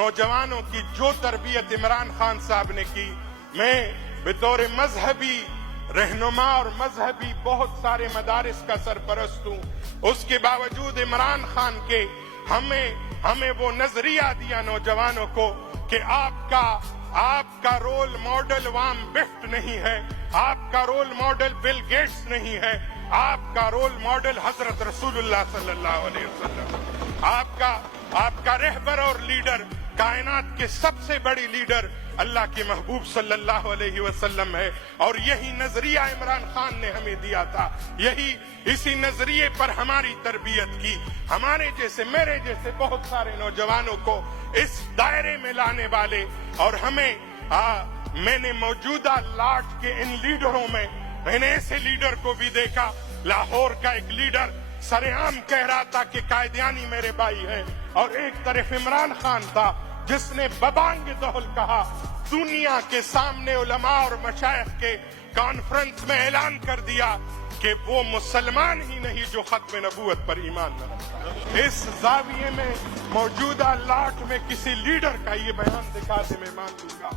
نوجوانوں کی جو تربیت عمران خان صاحب نے کی، میں بطور مذہبی رہنما اور مذہبی بہت سارے مدارس کا سرپرست ہوں، اس کے باوجود عمران خان کے ہمیں وہ نظریہ دیا نوجوانوں کو کہ آپ کا رول ماڈل وارن بفیٹ نہیں ہے، آپ کا رول ماڈل بل گیٹس نہیں ہے، آپ کا رول ماڈل حضرت رسول اللہ صلی اللہ علیہ وسلم، آپ کا رہبر اور لیڈر، کائنات کے سب سے بڑی لیڈر اللہ کے محبوب صلی اللہ علیہ وسلم ہے۔ اور یہی نظریہ عمران خان نے ہمیں دیا تھا، اسی نظریے پر ہماری تربیت کی، ہمارے جیسے میرے جیسے بہت سارے نوجوانوں کو اس دائرے میں لانے والے، اور میں نے موجودہ لاٹ کے ان لیڈروں میں نے ایسے لیڈر کو بھی دیکھا، لاہور کا ایک لیڈر سرعام کہہ رہا تھا کہ قائدیانی میرے بھائی ہے، اور ایک طرف عمران خان تھا جس نے ببانگ دہل کہا، دنیا کے سامنے علماء اور مشائخ کے کانفرنس میں اعلان کر دیا کہ وہ مسلمان ہی نہیں جو ختم نبوت پر ایمان نہ رکھتا۔ اس زاویے میں موجودہ لاٹ میں کسی لیڈر کا یہ بیان دکھا دے میں مان لوں گا۔